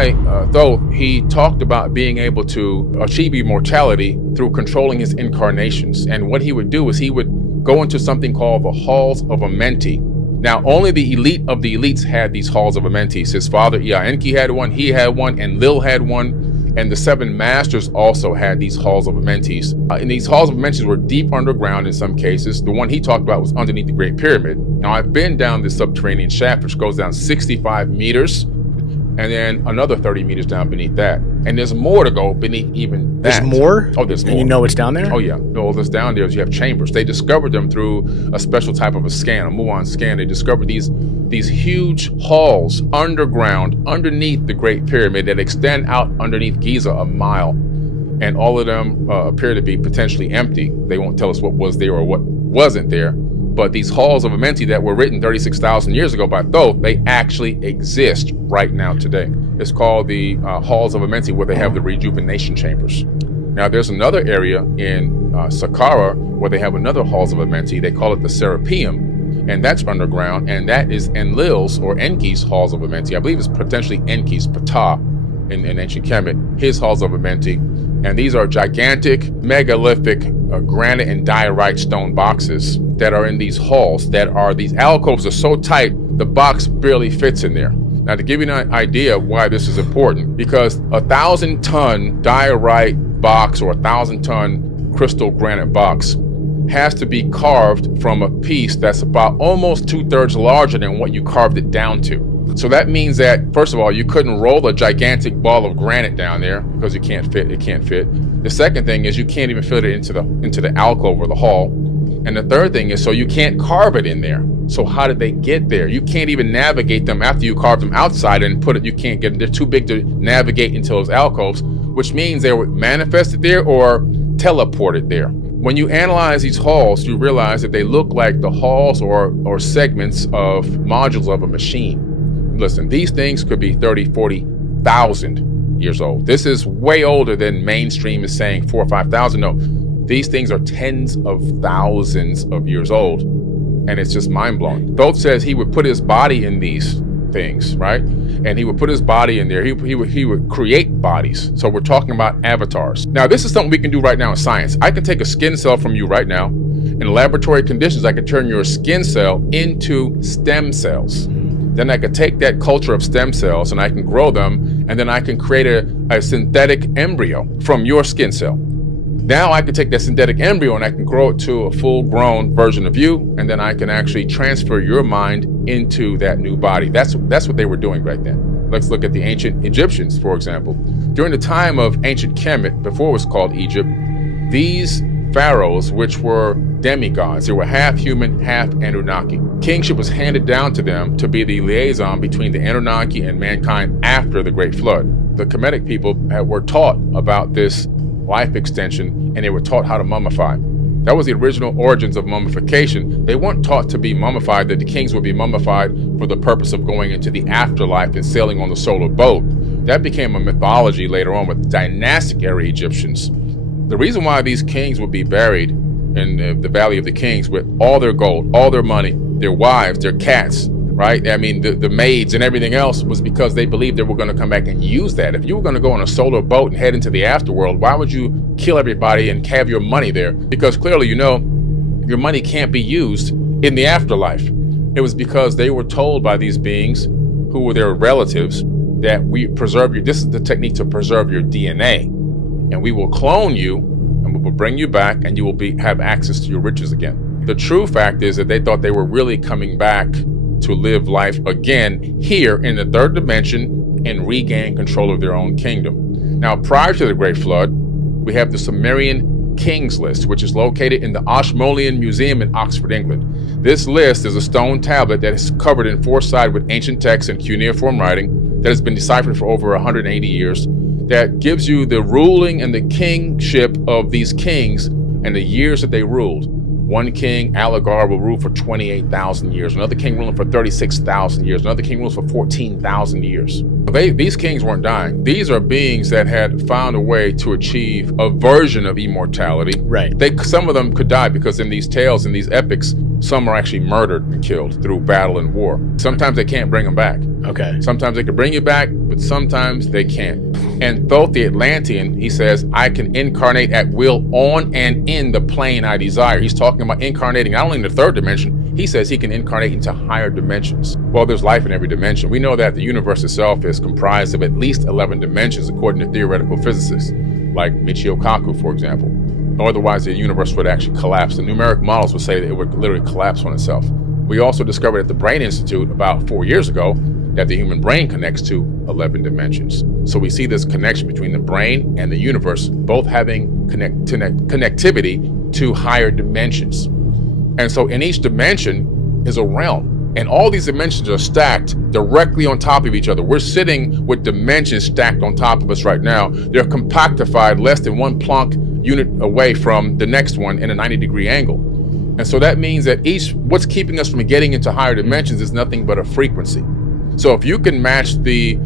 guy, Thoth, he talked about being able to achieve immortality through controlling his incarnations. And what he would do is he would go into something called the Halls of Amenti. Now, only the elite of the elites had these Halls of Amenti. His father, Enki, had one, he had one, and Lil had one. And the seven masters also had these Halls of Amenti. And these Halls of Amenti were deep underground in some cases. The one he talked about was underneath the Great Pyramid. Now, I've been down this subterranean shaft, which goes down 65 meters, and then another 30 meters down beneath that. And there's more to go beneath even that. There's more? Oh, there's more. And you know what's down there? Oh, yeah. All that's down there is you have chambers. They discovered them through a special type of a scan, a muon scan. They discovered these huge halls underground, underneath the Great Pyramid that extend out underneath Giza a mile. And all of them appear to be potentially empty. They won't tell us what was there or what wasn't there. But these Halls of Amenti that were written 36,000 years ago by Thoth, they actually exist right now today. It's called the Halls of Amenti, where they have the rejuvenation chambers. Now, there's another area in Saqqara where they have another Halls of Amenti. They call it the Serapeum, and that's underground, and that is Enlil's or Enki's Halls of Amenti. I believe it's potentially Enki's Ptah in ancient Kemet, his Halls of Amenti. And these are gigantic, megalithic granite and diorite stone boxes that are in these halls. These alcoves are so tight, the box barely fits in there. Now, to give you an idea of why this is important, because a 1,000-ton diorite box or a 1,000-ton crystal granite box has to be carved from a piece that's about almost 2/3 larger than what you carved it down to. So that means that, first of all, you couldn't roll a gigantic ball of granite down there because it can't fit. The second thing is you can't even fit it into the alcove or the hall. And the third thing is, so you can't carve it in there. So how did they get there? You can't even navigate them after you carve them outside and put it. You can't get them. They're too big to navigate into those alcoves, which means they were manifested there or teleported there. When you analyze these halls, you realize that they look like the halls or segments of modules of a machine. Listen, these things could be 30, 40,000 years old. This is way older than mainstream is saying 4,000 or 5,000. No, these things are tens of thousands of years old, and it's just mind-blowing. Thoth says he would put his body in these things, right? And he would put his body in there. He would create bodies. So we're talking about avatars. Now, this is something we can do right now in science. I can take a skin cell from you right now. In laboratory conditions, I can turn your skin cell into stem cells. Then I could take that culture of stem cells and I can grow them, and then I can create a synthetic embryo from your skin cell. Now I can take that synthetic embryo and I can grow it to a full-grown version of you, and then I can actually transfer your mind into that new body. That's what they were doing right then. Let's look at the ancient Egyptians, for example. During the time of ancient Kemet, before it was called Egypt, these pharaohs, which were demigods, they were half human, half Anunnaki. Kingship was handed down to them to be the liaison between the Anunnaki and mankind after the Great Flood. The Kemetic people were taught about this life extension, and they were taught how to mummify. That was the original origins of mummification. They weren't taught to be mummified, that the kings would be mummified for the purpose of going into the afterlife and sailing on the solar boat. That became a mythology later on with dynastic era Egyptians. The reason why these kings would be buried in the Valley of the Kings with all their gold, all their money, their wives, their cats, right? I mean, the maids and everything else was because they believed they were going to come back and use that. If you were going to go on a solar boat and head into the afterworld, why would you kill everybody and have your money there? Because clearly, you know, your money can't be used in the afterlife. It was because they were told by these beings who were their relatives that this is the technique to preserve your DNA. And we will clone you, and we will bring you back, and you will have access to your riches again. The true fact is that they thought they were really coming back to live life again here in the third dimension and regain control of their own kingdom. Now, prior to the Great Flood, we have the Sumerian Kings list, which is located in the Ashmolean Museum in Oxford, England. This list is a stone tablet that is covered in 4 sides with ancient texts and cuneiform writing that has been deciphered for over 180 years. That gives you the ruling and the kingship of these kings and the years that they ruled. One king, Alagar, will rule for 28,000 years. Another king ruling for 36,000 years. Another king rules for 14,000 years. These kings weren't dying. These are beings that had found a way to achieve a version of immortality. Right. Some of them could die because in these tales, in these epics, Some are actually murdered and killed through battle and war. Sometimes they can't bring them back. Okay. Sometimes they can bring you back, but sometimes they can't. And Thoth the Atlantean, he says, I can incarnate at will on and in the plane I desire. He's talking about incarnating not only in the third dimension, he says he can incarnate into higher dimensions. Well, there's life in every dimension. We know that the universe itself is comprised of at least 11 dimensions, according to theoretical physicists, like Michio Kaku, for example. Otherwise, the universe would actually collapse. The numeric models would say that it would literally collapse on itself. We also discovered at the Brain Institute about 4 years ago that the human brain connects to 11 dimensions. So we see this connection between the brain and the universe, both having connectivity to higher dimensions. And so in each dimension is a realm, and all these dimensions are stacked directly on top of each other. We're sitting with dimensions stacked on top of us right now. They're compactified less than 1 Planck unit away from the next one in a 90-degree angle. And so that means that what's keeping us from getting into higher dimensions is nothing but a frequency. So if you can match the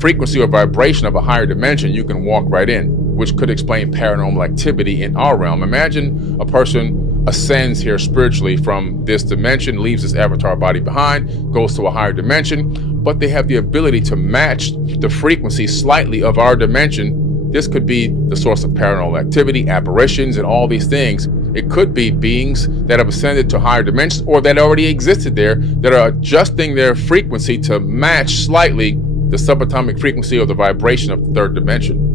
frequency or vibration of a higher dimension, you can walk right in, which could explain paranormal activity in our realm. Imagine a person ascends here spiritually from this dimension, leaves this avatar body behind, goes to a higher dimension, but they have the ability to match the frequency slightly of our dimension. This could be the source of paranormal activity, apparitions, and all these things. It could be beings that have ascended to higher dimensions or that already existed there that are adjusting their frequency to match slightly the subatomic frequency of the vibration of the third dimension.